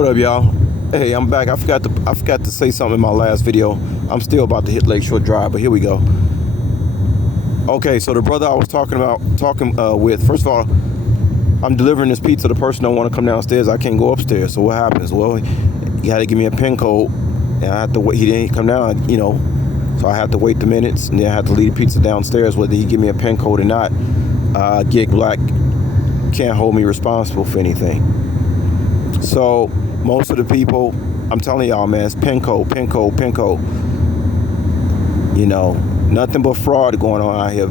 What up, y'all? Hey, I'm back. I forgot to say something in my last video. I'm still about to hit Lakeshore Drive, but here we go. Okay, so the brother I was talking with, first of all, I'm delivering this pizza. The person don't want to come downstairs. I can't go upstairs. So what happens? Well, he had to give me a PIN code, and I had to wait. He didn't come down, so I had to wait the minutes, and then I had to leave the pizza downstairs. Whether he give me a PIN code or not, Gig Black can't hold me responsible for anything. So most of the people, I'm telling y'all, man, it's PIN code. Nothing but fraud going on out here.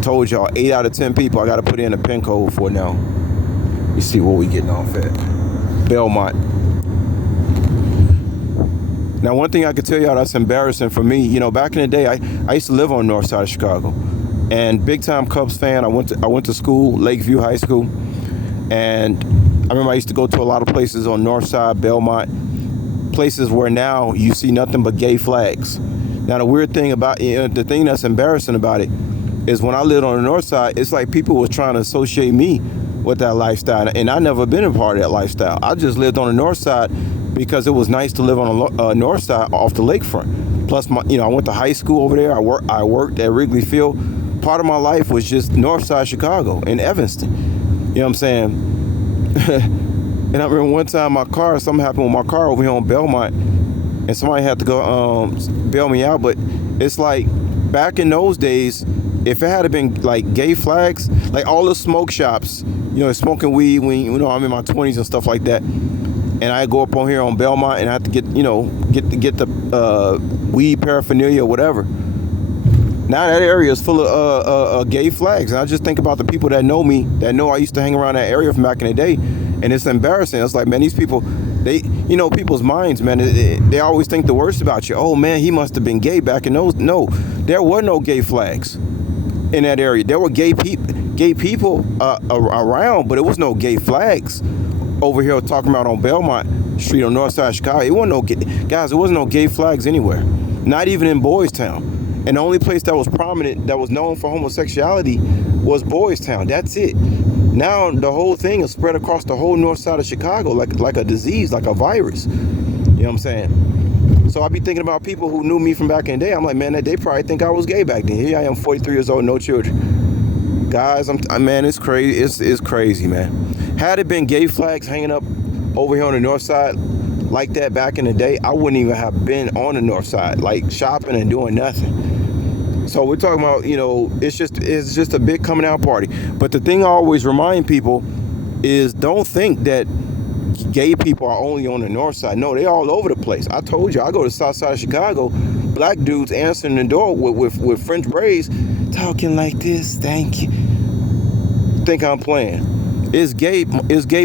Told y'all, 8 out of 10 people I got to put in a PIN code for now. You see what we getting off at. Belmont. Now, one thing I could tell y'all that's embarrassing for me, back in the day, I used to live on Northside of Chicago. And big time Cubs fan. I went to school, Lakeview High School. And I remember I used to go to a lot of places on Northside, Belmont, places where now you see nothing but gay flags. Now, the weird thing about the thing that's embarrassing about it is when I lived on the north side, it's like people were trying to associate me with that lifestyle. And I never been a part of that lifestyle. I just lived on the north side because it was nice to live on the north side off the lakefront. Plus, I went to high school over there. I worked at Wrigley Field. Part of my life was just Northside Chicago in Evanston. You know what I'm saying? And I remember one time something happened with my car over here on Belmont, and somebody had to go bail me out. But it's like back in those days, if it had been like gay flags, like all the smoke shops, smoking weed when I'm in my 20s and stuff like that, and I go up on here on Belmont and I have to get the weed paraphernalia or whatever. Now that area is full of gay flags, and I just think about the people that know me, that know I used to hang around that area from back in the day, and it's embarrassing. It's like, man, these people, people's minds, man, they always think the worst about you. Oh man, he must have been gay back in those. No, there were no gay flags in that area. There were gay people around, but it was no gay flags over here talking about on Belmont Street on Northside Chicago. It wasn't guys. There wasn't no gay flags anywhere, not even in Boys Town. And the only place that was prominent, that was known for homosexuality, was Boys Town. That's it. Now the whole thing is spread across the whole north side of Chicago like a disease, like a virus. You know what I'm saying? So I be thinking about people who knew me from back in the day. I'm like, man, they probably think I was gay back then. Here I am, 43 years old, no children. Guys, man, it's crazy. It's crazy, man. Had it been gay flags hanging up over here on the north side like that back in the day, I wouldn't even have been on the north side, like shopping and doing nothing. So we're talking about, it's just a big coming out party. But the thing I always remind people is, don't think that gay people are only on the north side. No, they're all over the place. I told you, I go to the south side of Chicago, black dudes answering the door with French braids, talking like this, thank you. Think I'm playing. It's gay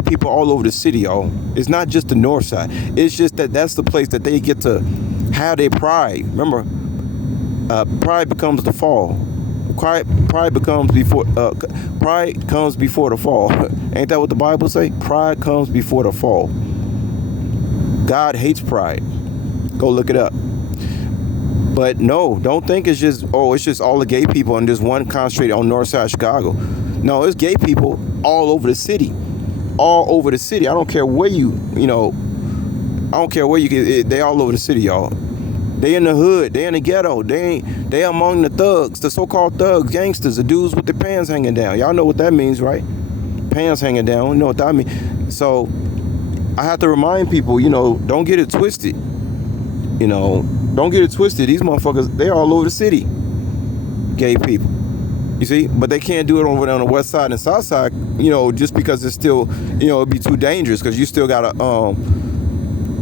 people all over the city, y'all. It's not just the north side. It's just that's the place that they get to have their pride. Remember, pride becomes the fall. Pride comes before the fall. Ain't that what the Bible say? Pride comes before the fall. God hates pride. Go look it up. But no, don't think it's just all the gay people and just one concentrated on north side of Chicago. No, it's gay people all over the city. All over the city. I don't care where I don't care where you get. They all over the city, y'all. They in the hood, they in the ghetto, they among the thugs, the so-called thugs, gangsters, the dudes with their pants hanging down. Y'all know what that means, right? Pants hanging down, you know what that means. So I have to remind people, don't get it twisted. Don't get it twisted. These motherfuckers, they all over the city. Gay people. You see? But they can't do it over there on the west side and south side, just because it's still, it'd be too dangerous, because you still got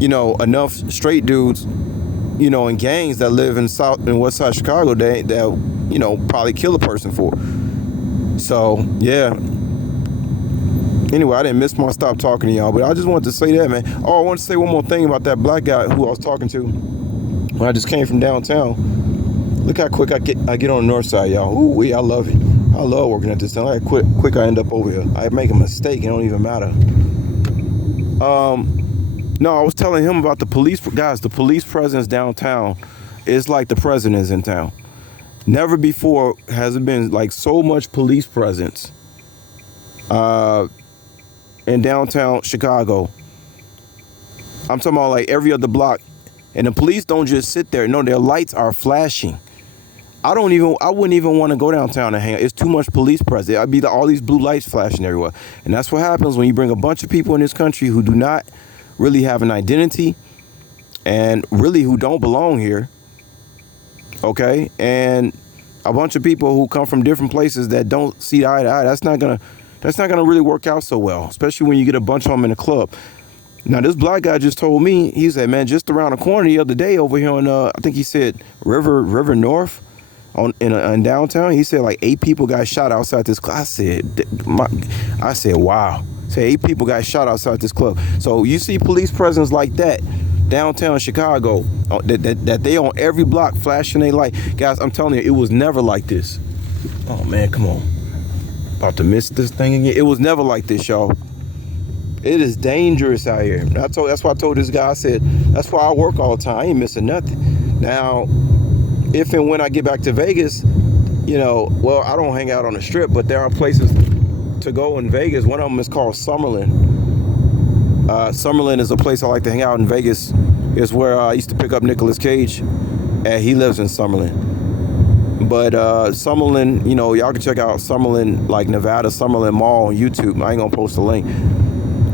enough straight dudes, in gangs that live in south and west side Chicago, they'll probably kill a person for. So yeah. Anyway, I didn't miss my stop talking to y'all, but I just wanted to say that, man. Oh, I want to say one more thing about that black guy who I was talking to when I just came from downtown. Look how quick I get on the north side, y'all. Ooh, I love it. I love working at this town. Look how quick I end up over here. I make a mistake, it don't even matter. No, I was telling him about the police. Guys, the police presence downtown is like the president's in town. Never before has it been like so much police presence in downtown Chicago I'm talking about like every other block. And the police don't just sit there. No, their lights are flashing. I wouldn't even want to go downtown and hang out. It's too much police presence. I'd be all these blue lights flashing everywhere. And that's what happens when you bring a bunch of people in this country who do not really have an identity and really who don't belong here. Okay? And a bunch of people who come from different places that don't see eye to eye. That's not gonna really work out so well, especially when you get a bunch of them in a club. Now, this black guy just told me, he said, man, just around the corner the other day over here on, I think he said River North in downtown, he said like 8 people got shot outside this club. I said, wow. Say 8 people got shot outside this club. So you see police presence like that downtown Chicago, that they on every block flashing their light. Guys, I'm telling you, it was never like this. Oh man, come on. About to miss this thing again. It was never like this, y'all. It is dangerous out here. That's why I told this guy, I said, that's why I work all the time. I ain't missing nothing. Now, if and when I get back to Vegas, well, I don't hang out on the Strip, but there are places to go in Vegas. One of them is called Summerlin. Summerlin is a place I like to hang out in Vegas. It's where I used to pick up Nicolas Cage, and he lives in Summerlin. But Summerlin, y'all can check out Summerlin, like Nevada Summerlin Mall on YouTube. I ain't gonna post a link.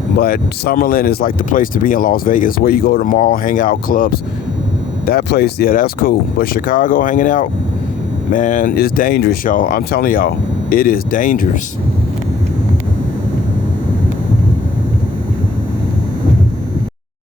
But Summerlin is like the place to be in Las Vegas, where you go to the mall, hang out, clubs. That place, yeah, that's cool. But Chicago hanging out, man, it's dangerous, y'all. I'm telling y'all, it is dangerous.